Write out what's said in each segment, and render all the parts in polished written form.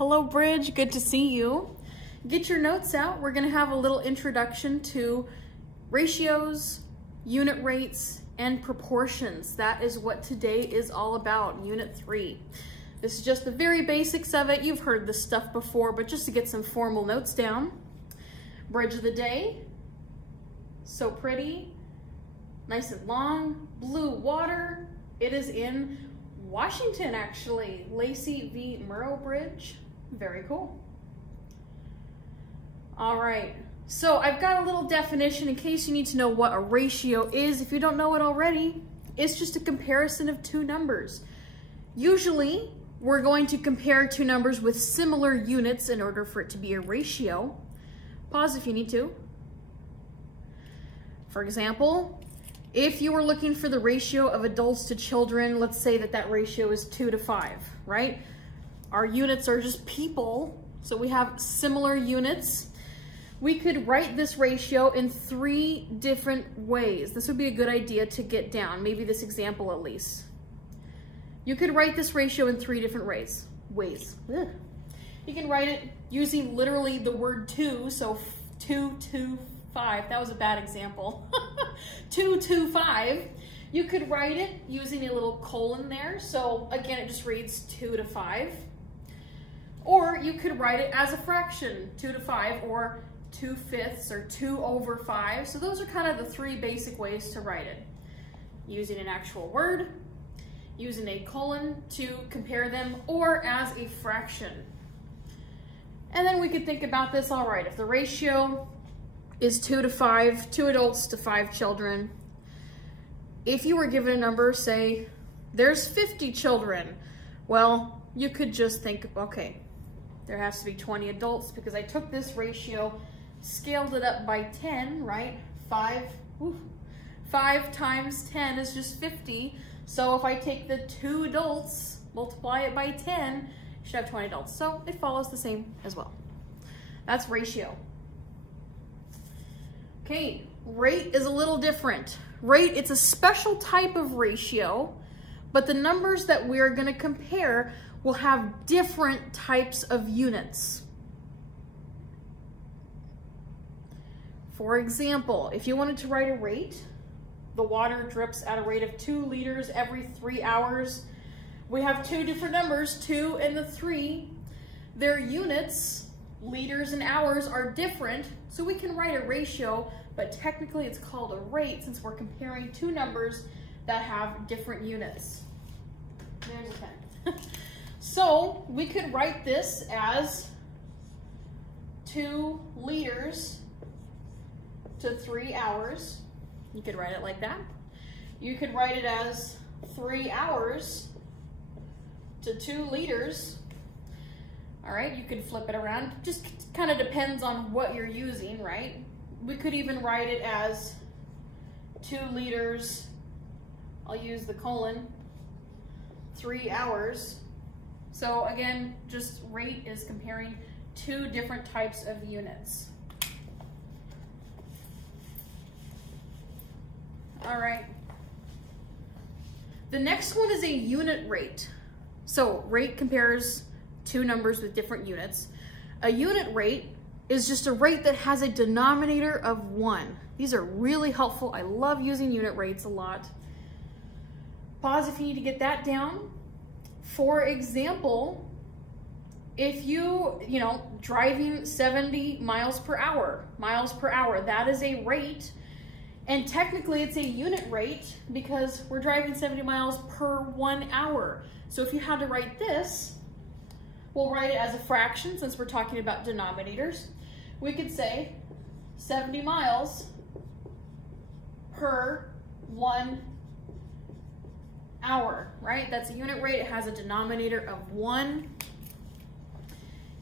Hello, Bridge. Good to see you. Get your notes out. We're going to have a little introduction to ratios, unit rates, and proportions. That is what today is all about, Unit 3. This is just the very basics of it. You've heard this stuff before, but just to get some formal notes down. Bridge of the day. So pretty. Nice and long. Blue water. It is in Washington, actually. Lacey V. Murrow Bridge. Very cool. All right. So I've got a little definition in case you need to know what a ratio is. If you don't know it already, it's just a comparison of two numbers. Usually, we're going to compare two numbers with similar units in order for it to be a ratio. Pause if you need to. For example, if you were looking for the ratio of adults to children, let's say that ratio is 2 to 5, right? Our units are just people, so we have similar units. We could write this ratio in 3 different ways. This would be a good idea to get down, maybe this example at least. You could write this ratio in 3 different ways. Ugh. You can write it using literally the word 2, so 2 to 5. That was a bad example. 2 to 5. You could write it using a little colon there, so again it just reads 2 to 5. Or you could write it as a fraction, 2 to 5, or 2/5 or 2 over 5. So those are kind of the 3 basic ways to write it. Using an actual word, using a colon to compare them, or as a fraction. And then we could think about this, all right, if the ratio is 2 to 5, 2 adults to 5 children, if you were given a number, say, there's 50 children, well, you could just think, okay, there has to be 20 adults because I took this ratio, scaled it up by 10, right? 5 times 10 is just 50. So if I take the 2 adults, multiply it by 10, you should have 20 adults. So it follows the same as well. That's ratio. Okay, rate is a little different. Rate, it's a special type of ratio, but the numbers that we're going to compare will have different types of units. For example, if you wanted to write a rate, the water drips at a rate of 2 liters every 3 hours. We have 2 different numbers, 2 and the 3. Their units, liters and hours, are different, so we can write a ratio, but technically it's called a rate since we're comparing 2 numbers that have different units. There's a pen. So we could write this as 2 liters to 3 hours. You could write it like that. You could write it as 3 hours to 2 liters. All right, you could flip it around. Just kind of depends on what you're using, right? We could even write it as 2 liters, I'll use the colon, 3 hours. So again, just rate is comparing 2 different types of units. All right. The next one is a unit rate. So rate compares 2 numbers with different units. A unit rate is just a rate that has a denominator of 1. These are really helpful. I love using unit rates a lot. Pause if you need to get that down. For example, if driving 70 miles per hour, that is a rate. And technically it's a unit rate because we're driving 70 miles per 1 hour. So if you had to write this, we'll write it as a fraction since we're talking about denominators. We could say 70 miles per 1 hour, right? That's a unit rate. It has a denominator of 1.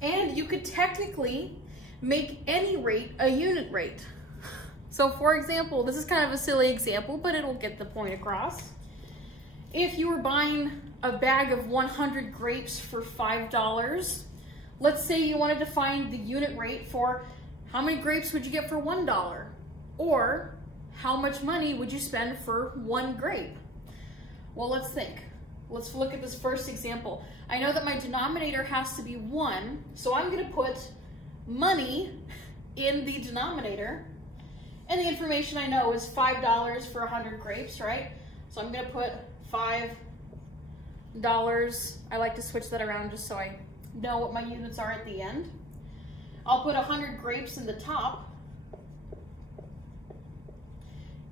And you could technically make any rate a unit rate. So for example, this is kind of a silly example, but it'll get the point across. If you were buying a bag of 100 grapes for $5, let's say you wanted to find the unit rate for how many grapes would you get for $1? Or how much money would you spend for 1 grape? Well, let's think. let's look at this first example. I know that my denominator has to be 1, so I'm going to put money in the denominator. And the information I know is $5 for 100 grapes, right? So I'm going to put $5. I like to switch that around just so I know what my units are at the end. I'll put 100 grapes in the top.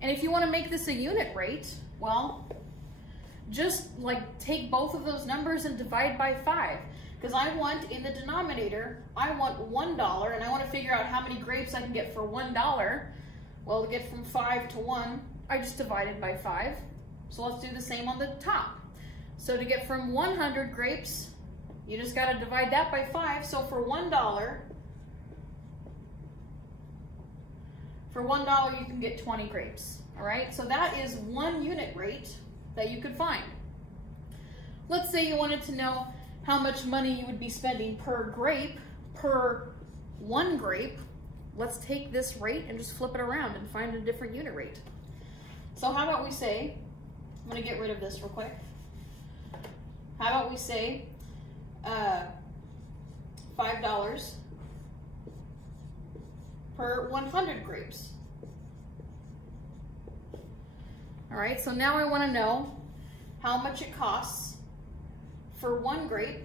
And if you want to make this a unit rate, well, just like take both of those numbers and divide by 5. Because I want, in the denominator, I want $1, and I want to figure out how many grapes I can get for $1. Well, to get from 5 to 1, I just divided by 5. So let's do the same on the top. So to get from 100 grapes, you just got to divide that by 5. So for $1, you can get 20 grapes. All right, so that is one unit rate that you could find. Let's say you wanted to know how much money you would be spending per grape, per one grape. Let's take this rate and just flip it around and find a different unit rate. So how about we say, I'm going to get rid of this real quick. How about we say $5 per 100 grapes. All right, so now I want to know how much it costs for one grape.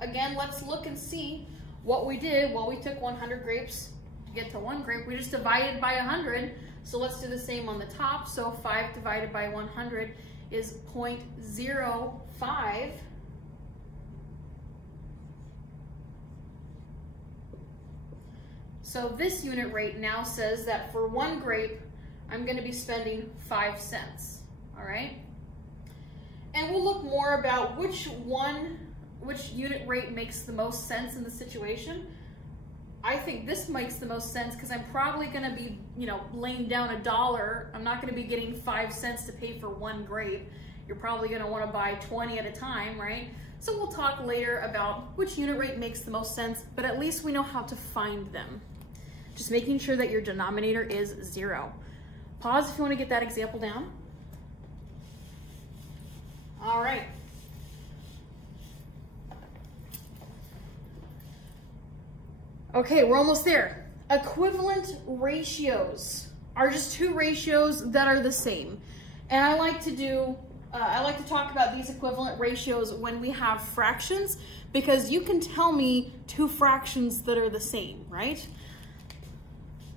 Again, let's look and see what we did. Well, we took 100 grapes to get to one grape. We just divided by 100. So let's do the same on the top. So 5 divided by 100 is 0.05. So this unit rate now says that for one grape, I'm going to be spending 5 cents. All right? And we'll look more about which unit rate makes the most sense in the situation. I think this makes the most sense because I'm probably going to be, laying down $1. I'm not going to be getting 5 cents to pay for one grape. You're probably going to want to buy 20 at a time, right? So we'll talk later about which unit rate makes the most sense, but at least we know how to find them. Just making sure that your denominator is 0. Pause if you want to get that example down. All right. Okay, we're almost there. Equivalent ratios are just two ratios that are the same. And I like to talk about these equivalent ratios when we have fractions, because you can tell me two fractions that are the same, right?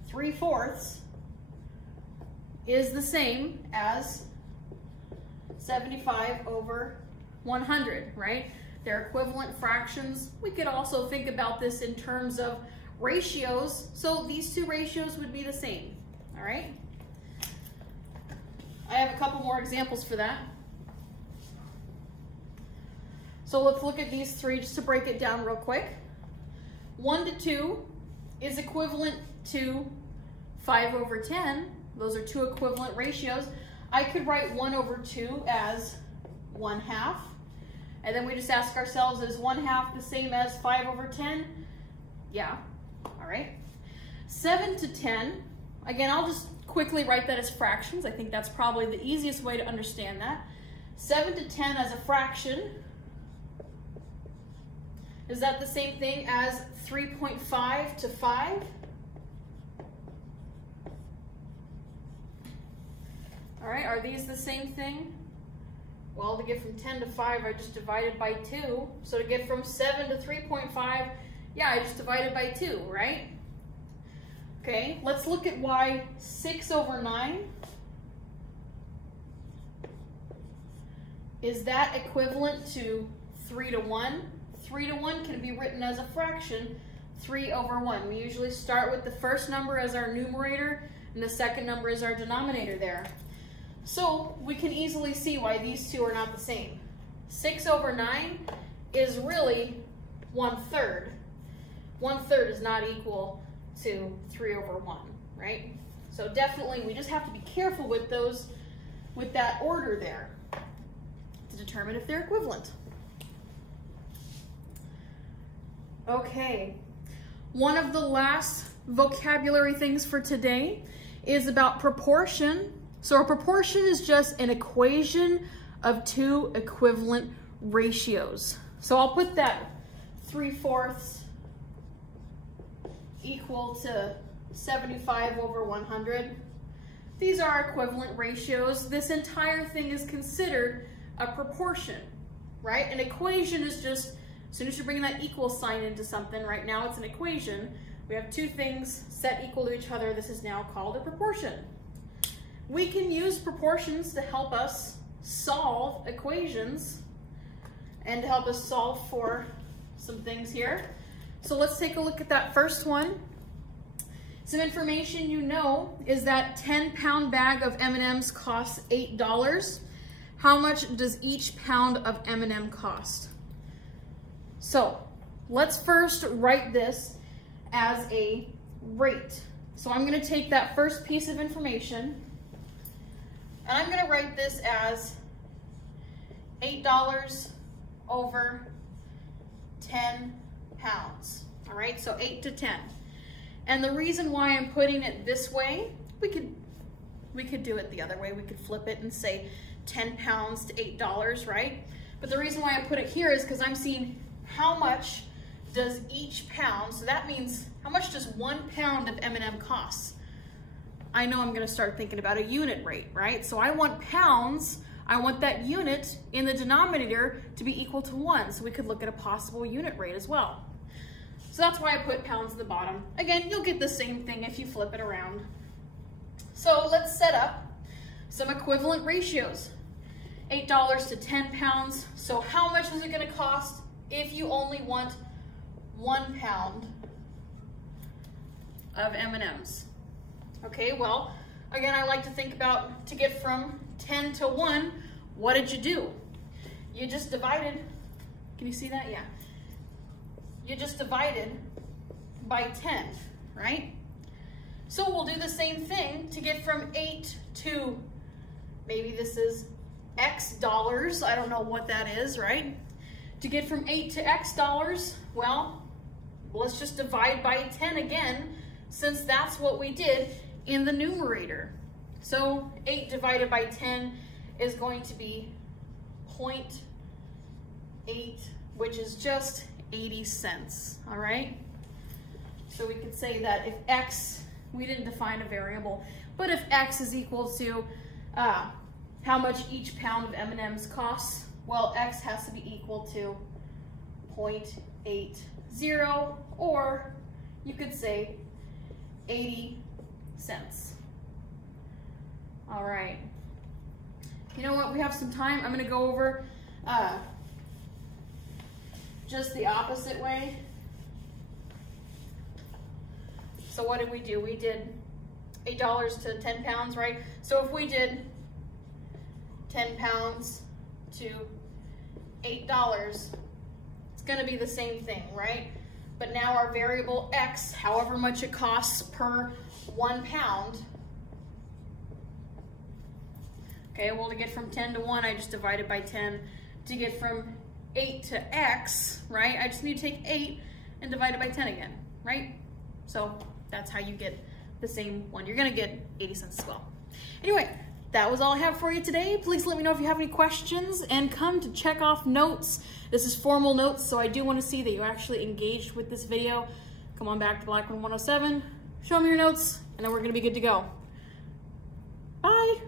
3/4 is the same as 75 over 100, right? They're equivalent fractions. We could also think about this in terms of ratios. So these two ratios would be the same, all right? I have a couple more examples for that. So let's look at these three just to break it down real quick. 1 to 2 is equivalent to 5 over 10. Those are two equivalent ratios. I could write 1 over 2 as 1/2. And then we just ask ourselves, is 1/2 the same as 5 over 10? Yeah, all right. 7 to 10, again, I'll just quickly write that as fractions. I think that's probably the easiest way to understand that. 7 to 10 as a fraction, is that the same thing as 3.5 to 5? All right, are these the same thing? Well, to get from 10 to 5, I just divided by 2. So to get from 7 to 3.5, yeah, I just divided by 2, right? Okay, let's look at why 6 over 9. Is that equivalent to 3 to 1? 3 to 1 can be written as a fraction, 3 over 1. We usually start with the first number as our numerator and the second number as our denominator there. So we can easily see why these two are not the same. 6 over 9 is really 1/3. 1/3 is not equal to 3 over 1, right? So definitely we just have to be careful with those, with that order there to determine if they're equivalent. Okay, one of the last vocabulary things for today is about proportion. So a proportion is just an equation of two equivalent ratios. So I'll put that 3/4 equal to 75 over 100. These are equivalent ratios. This entire thing is considered a proportion, right? An equation is just, as soon as you bring that equal sign into something, right now it's an equation. We have two things set equal to each other. This is now called a proportion. We can use proportions to help us solve equations and to help us solve for some things here. So let's take a look at that first one. Some information you know is that 10-pound bag of M&Ms costs $8. How much does each pound of M&M cost? So let's first write this as a rate. So I'm going to take that first piece of information and I'm going to write this as $8 over 10 pounds. All right, so 8 to 10. And the reason why I'm putting it this way, we could do it the other way. We could flip it and say 10 pounds to $8, right? But the reason why I put it here is because I'm seeing how much does each pound, so that means how much does 1 pound of M&M cost? I know I'm gonna start thinking about a unit rate, right? So I want pounds, I want that unit in the denominator to be equal to 1, so we could look at a possible unit rate as well. So that's why I put pounds at the bottom. Again, you'll get the same thing if you flip it around. So let's set up some equivalent ratios. $8 to 10 pounds. So how much is it gonna cost if you only want 1 pound of M&Ms? Okay, well, again, I like to think about, to get from 10 to 1, what did you do? You just divided, can you see that? Yeah. You just divided by 10, right? So we'll do the same thing to get from 8 to, maybe this is X dollars, I don't know what that is, right? To get from 8 to X dollars, well, let's just divide by 10 again, since that's what we did in the numerator. So 8 divided by 10 is going to be 0.8, which is just 80 cents, all right? So we could say that if X, we didn't define a variable, but if X is equal to how much each pound of M&Ms costs, well, X has to be equal to 0.80, or you could say 80 cents. All right. You know what, we have some time. I'm gonna go over just the opposite way. So what did we do? We did $8 to 10 pounds, right? So if we did 10 pounds to $8, it's gonna be the same thing, right? But now our variable X, however much it costs per 1 pound, okay, well, to get from 10 to 1, I just divided by 10. To get from 8 to X, right, I just need to take 8 and divide it by 10 again, right? So that's how you get the same one. You're gonna get 80 cents as well. Anyway, that was all I have for you today. Please let me know if you have any questions and come to check off notes. This is formal notes, so I do want to see that you actually engaged with this video. Come on back to Black One 107, show me your notes, and then we're gonna be good to go. Bye.